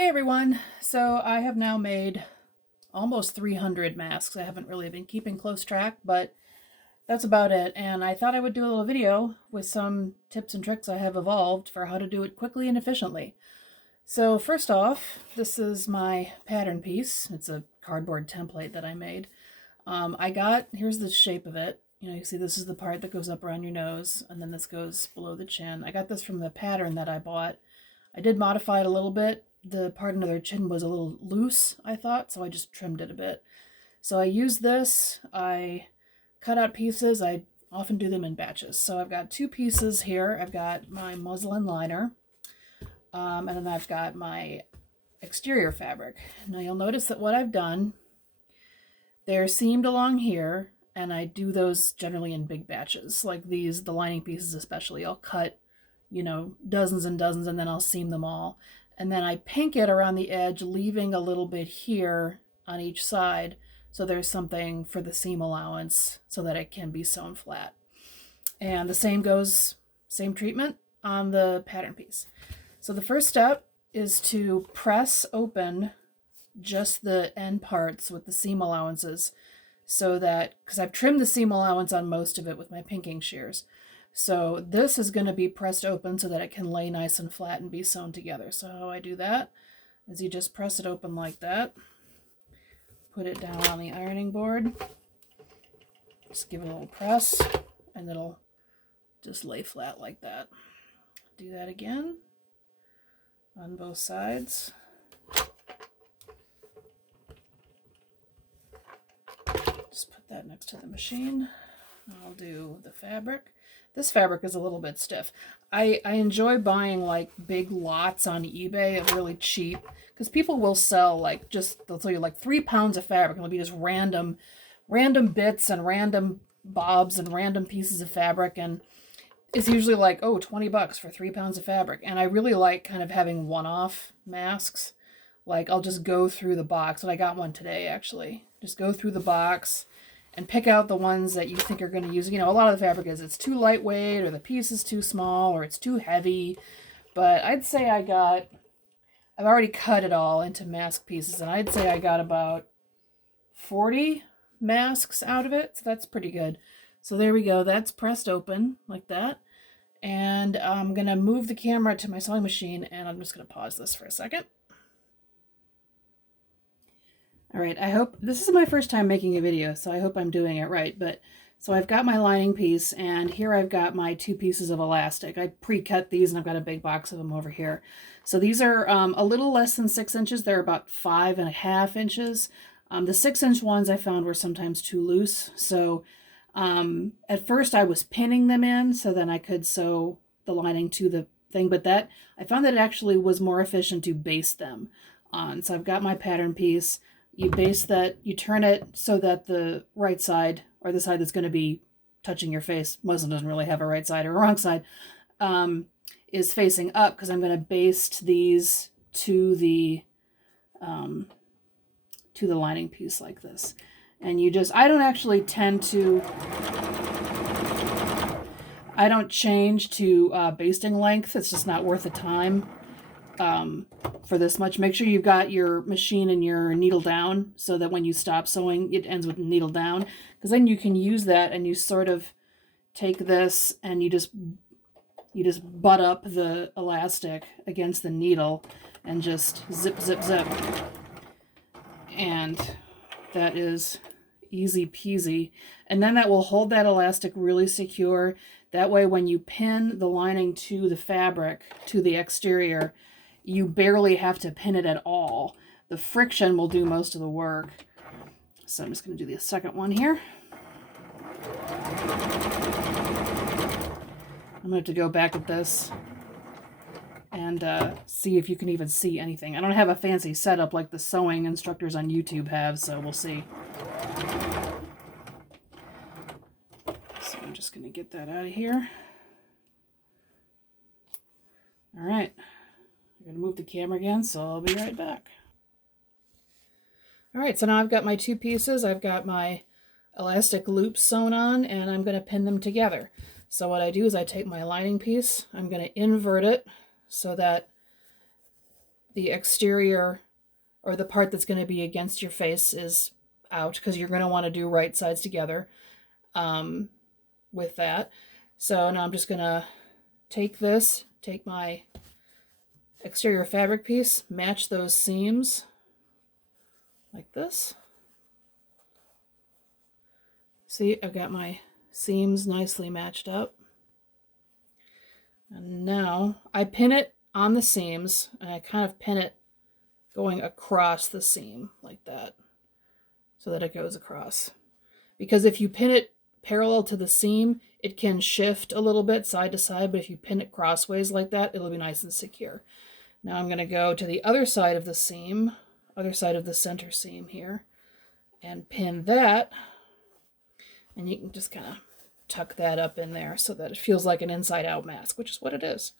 Hey everyone! So I have now made almost 300 masks. I haven't really been keeping close track, but that's about it. And I thought I would do a little video with some tips and tricks I have evolved for how to do it quickly and efficiently. So first off, this is my pattern piece. It's a cardboard template that I made. Here's the shape of it. You see this is the part that goes up around your nose, and then this goes below the chin. I got this from the pattern that I bought. I did modify it a little bit. The part under their chin was a little loose, I thought, so I just trimmed it a bit. So I used this. I cut out pieces. I often do them in batches. So I've got two pieces here. I've got my muslin liner, and then I've got my exterior fabric. Now you'll notice that what I've done, they're seamed along here, and I do those generally in big batches. Like these, the lining pieces especially, I'll cut, dozens and dozens, and then I'll seam them all. And then I pink it around the edge, leaving a little bit here on each side so there's something for the seam allowance so that it can be sewn flat. And the same treatment on the pattern piece. So the first step is to press open just the end parts with the seam allowances so that, because I've trimmed the seam allowance on most of it with my pinking shears. So this is going to be pressed open so that it can lay nice and flat and be sewn together. So how I do that is you just press it open like that. Put it down on the ironing board. Just give it a little press and it'll just lay flat like that. Do that again on both sides. Just put that next to the machine. I'll do the fabric. This fabric is a little bit stiff. I enjoy buying like big lots on eBay of really cheap, because people will sell they'll tell you like 3 pounds of fabric, and it'll be just random bits and random bobs and random pieces of fabric, and it's usually like, oh, $20 for 3 pounds of fabric. And I really like kind of having one-off masks. Like I'll just go through the box, and I got one today actually. Just go through the box and pick out the ones that you think are going to use. A lot of the fabric is it's too lightweight, or the piece is too small, or it's too heavy. But I'd say I've already cut it all into mask pieces, and I'd say I got about 40 masks out of it, so that's pretty good. So there we go, that's pressed open like that. And I'm going to move the camera to my sewing machine, and I'm just going to pause this for a second. All right, this is my first time making a video, so I hope I'm doing it right. So I've got my lining piece, and here I've got my 2 pieces of elastic. I pre-cut these, and I've got a big box of them over here. So these are a little less than 6 inches. They're about 5.5 inches. The 6-inch ones I found were sometimes too loose. So at first I was pinning them in so then I could sew the lining to the thing, but I found that it actually was more efficient to baste them on. So I've got my pattern piece. You base that, you turn it so that the right side, or the side that's going to be touching your face, muslin doesn't really have a right side or a wrong side, is facing up, because I'm going to baste these to the lining piece like this. And I don't change to basting length. It's just not worth the time for this much. Make sure you've got your machine and your needle down so that when you stop sewing, it ends with needle down, because then you can use that and you sort of take this and you just butt up the elastic against the needle and just zip, zip, zip. And that is easy peasy. And then that will hold that elastic really secure. That way when you pin the lining to the fabric, to the exterior, you barely have to pin it at all. The friction will do most of the work. So I'm just going to do the second one here. I'm going to have to go back at this and see if you can even see anything. I don't have a fancy setup like the sewing instructors on YouTube have, so we'll see. So I'm just going to get that out of here. All right. I'm going to move the camera again, so I'll be right back. All right, so now I've got my 2 pieces. I've got my elastic loops sewn on, and I'm going to pin them together. So what I do is I take my lining piece, I'm going to invert it so that the exterior or the part that's going to be against your face is out, because you're going to want to do right sides together with that. So now I'm just going to take my exterior fabric piece, match those seams like this. See, I've got my seams nicely matched up. And now I pin it on the seams, and I kind of pin it going across the seam like that, so that it goes across. Because if you pin it parallel to the seam, it can shift a little bit side to side, but if you pin it crossways like that, it'll be nice and secure. Now I'm going to go to the other side of the seam, other side of the center seam here, and pin that. And you can just kind of tuck that up in there so that it feels like an inside out mask, which is what it is.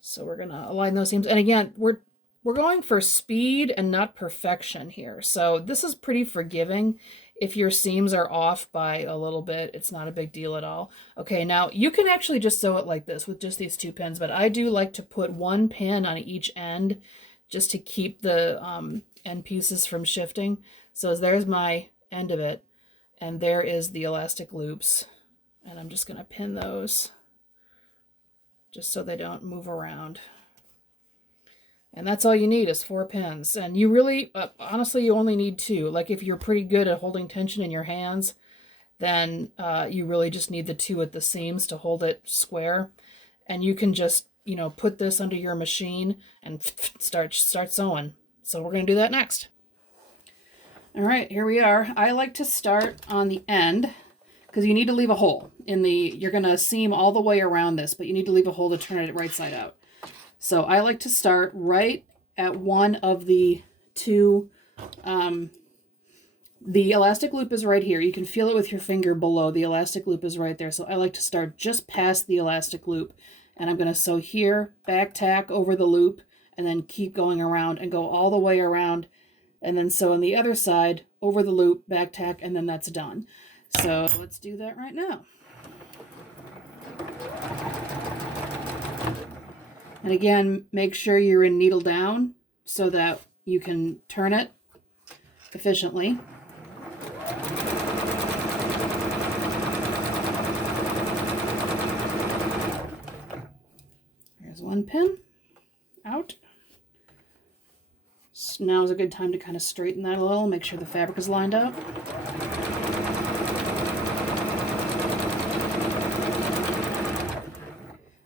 So we're going to align those seams. And again, we're going for speed and not perfection here. So this is pretty forgiving. If your seams are off by a little bit, it's not a big deal at all. Okay, now you can actually just sew it like this with just these two pins, but I do like to put one pin on each end just to keep the end pieces from shifting. So there's my end of it, and there is the elastic loops. And I'm just going to pin those just so they don't move around. And that's all you need is 4 pins. And you really, honestly, you only need 2. Like if you're pretty good at holding tension in your hands, then you really just need the 2 at the seams to hold it square. And you can just, you know, put this under your machine and start sewing. So we're going to do that next. All right, here we are. I like to start on the end because you need to leave a hole in the, you're going to seam all the way around this, but you need to leave a hole to turn it right side out. So I like to start right at one of the 2, the elastic loop is right here. You can feel it with your finger below. The elastic loop is right there. So I like to start just past the elastic loop, and I'm going to sew here, back tack over the loop, and then keep going around and go all the way around, and then sew on the other side, over the loop, back tack, and then that's done. So let's do that right now. And again, make sure you're in needle down so that you can turn it efficiently. Here's one pin out. So now is a good time to kind of straighten that a little, make sure the fabric is lined up.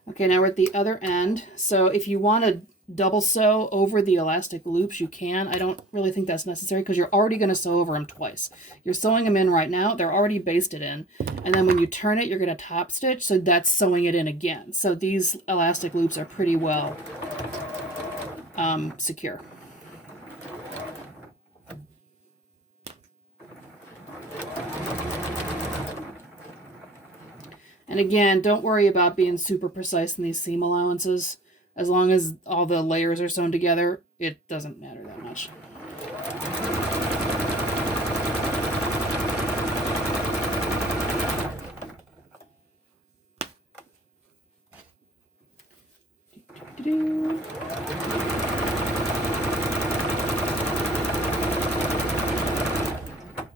Okay, now we're at the other end. So if you want to double sew over the elastic loops, you can. I don't really think that's necessary because you're already going to sew over them twice. You're sewing them in right now. They're already basted in. And then when you turn it, you're going to top stitch. So that's sewing it in again. So these elastic loops are pretty well secure. And again, don't worry about being super precise in these seam allowances. As long as all the layers are sewn together, it doesn't matter that much.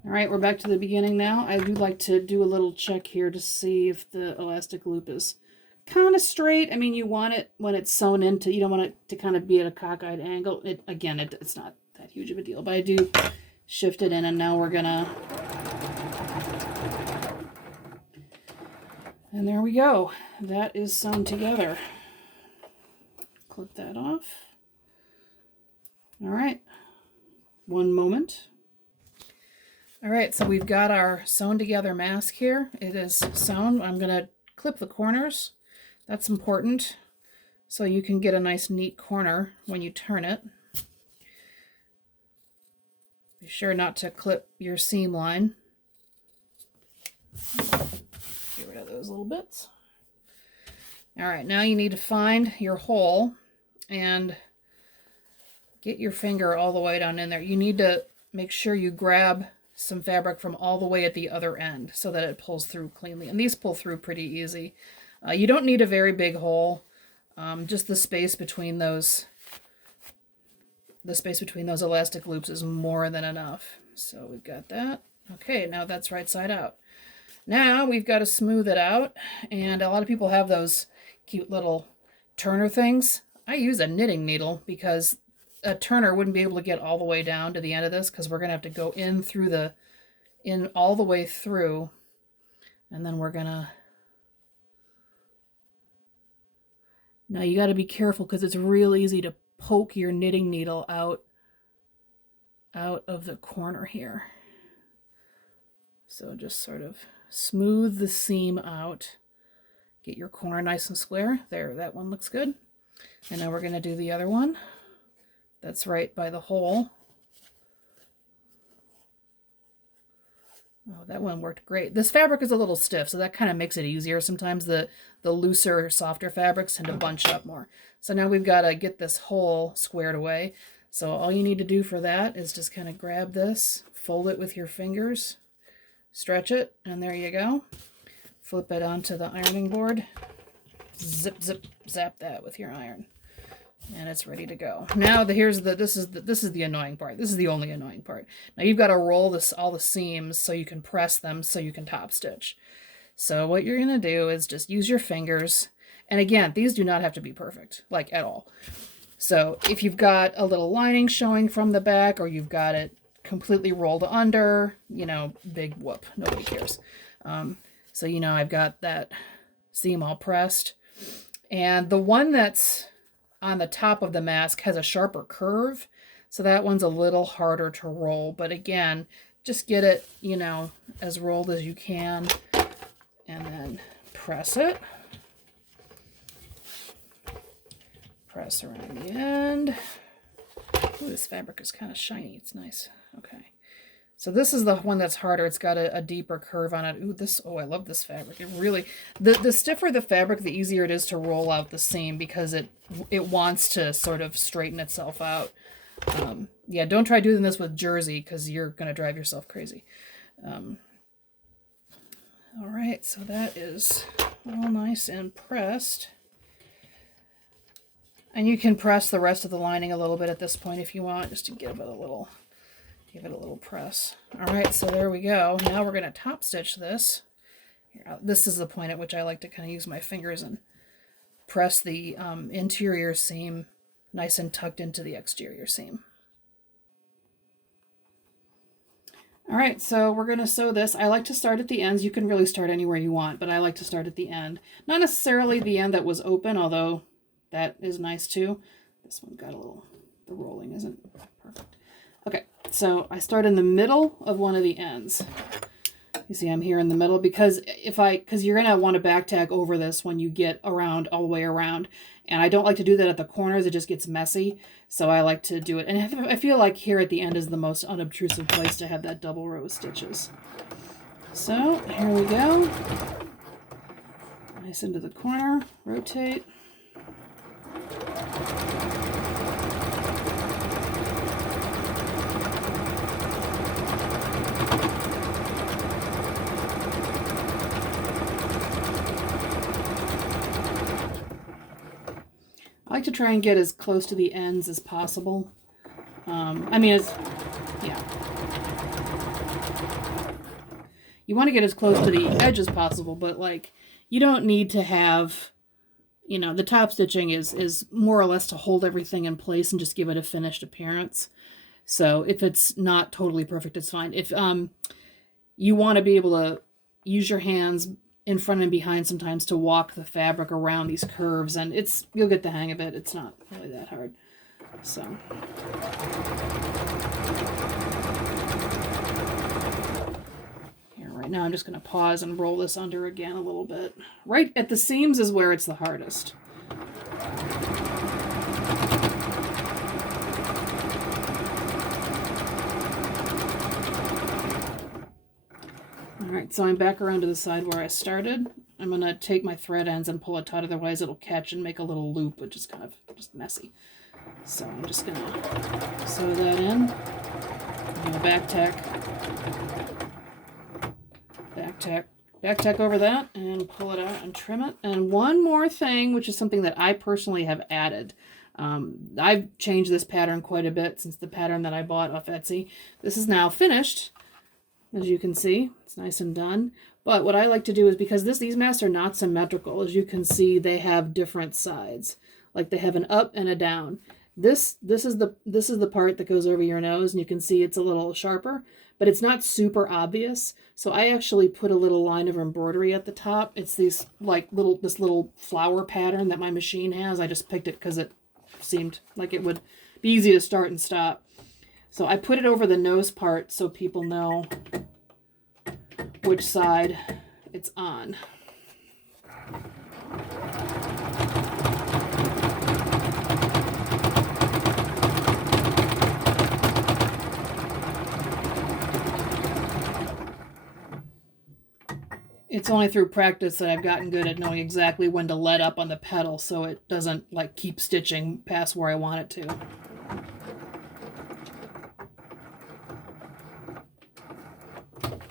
All right, we're back to the beginning now. I do like to do a little check here to see if the elastic loop is kind of straight. I mean, you want it when it's sewn into, you don't want it to kind of be at a cockeyed angle. It's not that huge of a deal, but I do shift it in, and now we're gonna, and there we go. That is sewn together. Clip that off. All right, one moment. All right, so we've got our sewn together mask here. It is sewn. I'm going to clip the corners. That's important, so you can get a nice neat corner when you turn it. Be sure not to clip your seam line. Get rid of those little bits. All right, now you need to find your hole and get your finger all the way down in there. You need to make sure you grab some fabric from all the way at the other end so that it pulls through cleanly. And these pull through pretty easy. You don't need a very big hole, just the space between those the space between those elastic loops is more than enough. So we've got that. Okay, now that's right side out. Now we've got to smooth it out, and a lot of people have those cute little turner things. I use a knitting needle because a turner wouldn't be able to get all the way down to the end of this, because we're going to have to go in all the way through, and then we're going to... Now you got to be careful because it's real easy to poke your knitting needle out of the corner here. So just sort of smooth the seam out. Get your corner nice and square. There, that one looks good. And now we're going to do the other one. That's right by the hole. Oh, that one worked great. This fabric is a little stiff, so that kind of makes it easier. Sometimes the looser, softer fabrics tend to bunch up more. So now we've got to get this hole squared away. So all you need to do for that is just kind of grab this, fold it with your fingers, stretch it, and there you go. Flip it onto the ironing board. Zip, zip, zap that with your iron. And it's ready to go. Now this is the annoying part. This is the only annoying part. Now you've got to roll all the seams so you can press them so you can top stitch. So what you're going to do is just use your fingers. And again, these do not have to be perfect, like at all. So if you've got a little lining showing from the back, or you've got it completely rolled under, you know, big whoop, nobody cares. So, you know, I've got that seam all pressed. And the one that's on the top of the mask has a sharper curve, so that one's a little harder to roll. But again, just get it, you know, as rolled as you can, and then press it. Press around the end. Ooh, this fabric is kind of shiny. It's nice. Okay. So this is the one that's harder. It's got a deeper curve on it. Ooh, I love this fabric. It really, the stiffer the fabric, the easier it is to roll out the seam, because it wants to sort of straighten itself out. Yeah, don't try doing this with jersey, because you're going to drive yourself crazy. All right, so that is all nice and pressed. And you can press the rest of the lining a little bit at this point if you want, just to give it a little press. All right, so there we go. Now we're going to top stitch this. This is the point at which I like to kind of use my fingers and press the interior seam nice and tucked into the exterior seam. All right, so we're going to sew this. I like to start at the ends. You can really start anywhere you want, but I like to start at the end. Not necessarily the end that was open, although that is nice too. This one got the rolling isn't perfect. Okay, so I start in the middle of one of the ends. You see I'm here in the middle, because you're going to want to back tag over this when you get around all the way around. And I don't like to do that at the corners. It just gets messy. So I like to do it. And I feel like here at the end is the most unobtrusive place to have that double row of stitches. So here we go. Nice into the corner, rotate. I like to try and get as close to the ends as possible. Yeah. You want to get as close to the edge as possible, but like, you don't need to have, you know, the top stitching is more or less to hold everything in place and just give it a finished appearance. So if it's not totally perfect, it's fine. If you want to be able to use your hands in front and behind sometimes to walk the fabric around these curves, and you'll get the hang of it. It's not really that hard. So here right now I'm just going to pause and roll this under again a little bit. Right at the seams is where it's the hardest. Alright, so I'm back around to the side where I started. I'm going to take my thread ends and pull it taut, otherwise it'll catch and make a little loop, which is kind of just messy. So I'm just going to sew that in. I'm going to back tack over that and pull it out and trim it. And one more thing, which is something that I personally have added. I've changed this pattern quite a bit since the pattern that I bought off Etsy. This is now finished, as you can see. It's nice and done. But what I like to do is, because these masks are not symmetrical, as you can see, they have different sides. Like they have an up and a down. This is the part that goes over your nose, and you can see it's a little sharper, but it's not super obvious. So I actually put a little line of embroidery at the top. It's this little flower pattern that my machine has. I just picked it because it seemed like it would be easy to start and stop. So I put it over the nose part so people know which side it's on. It's only through practice that I've gotten good at knowing exactly when to let up on the pedal so it doesn't like keep stitching past where I want it to.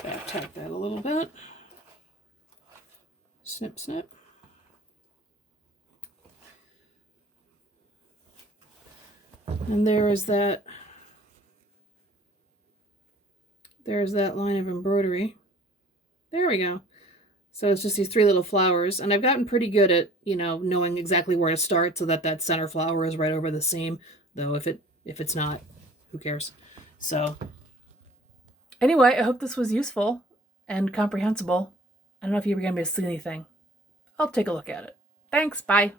Back tack that a little bit. Snip, snip. And there's that line of embroidery. There we go. So it's just these three little flowers, and I've gotten pretty good at, knowing exactly where to start so that center flower is right over the seam, though if it's not, who cares? So anyway, I hope this was useful and comprehensible. I don't know if you were going to be able to see anything. I'll take a look at it. Thanks, bye.